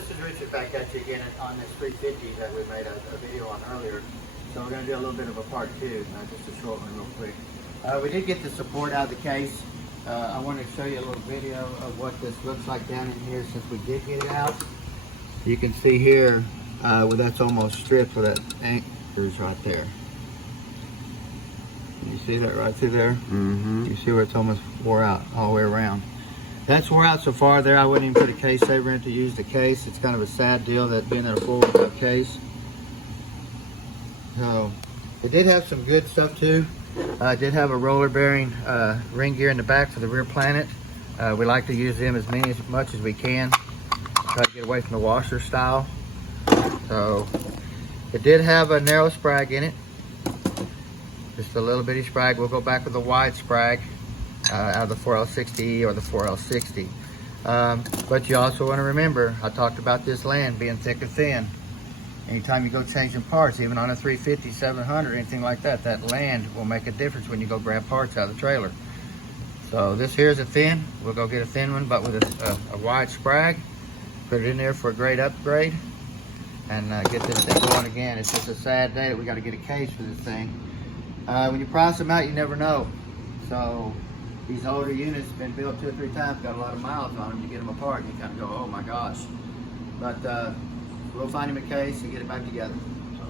this is Richard back at you again on this 350 that we made a video on earlier. So we're going to do a little bit of a part two, just a short one real quick. We did get the support out of the case. I wanted to show you a little video of what this looks like down in here since we did get it out. You can see here where that's almost stripped where that anchor's right there. You see that right through there? Mm-hmm. You see where it's almost wore out all the way around. That's wore out so far there. I wouldn't even put a case saver in to use the case. It's kind of a sad deal that being in a full case. So it did have some good stuff too. It did have a roller bearing ring gear in the back for the rear planet. We like to use them as much as we can. Try to get away from the washer style. So it did have a narrow sprag in it. Just a little bitty sprag. We'll go back with a wide sprag out of the 4L60 or the 4L60. But you also want to remember, I talked about this land being thick or thin. Anytime you go changing parts, even on a 350, 700, anything like that, that land will make a difference when you go grab parts out of the trailer. So this here is a thin. We'll go get a thin one, but with a wide sprag. Put it in there for a great upgrade and get this thing going again. It's just a sad day that we got to get a case for this thing. When you price them out, you never know. So these older units have been built 2 or 3 times, got a lot of miles on them. You get them apart and you kind of go, oh my gosh. But we'll find him a case and get it back together. So,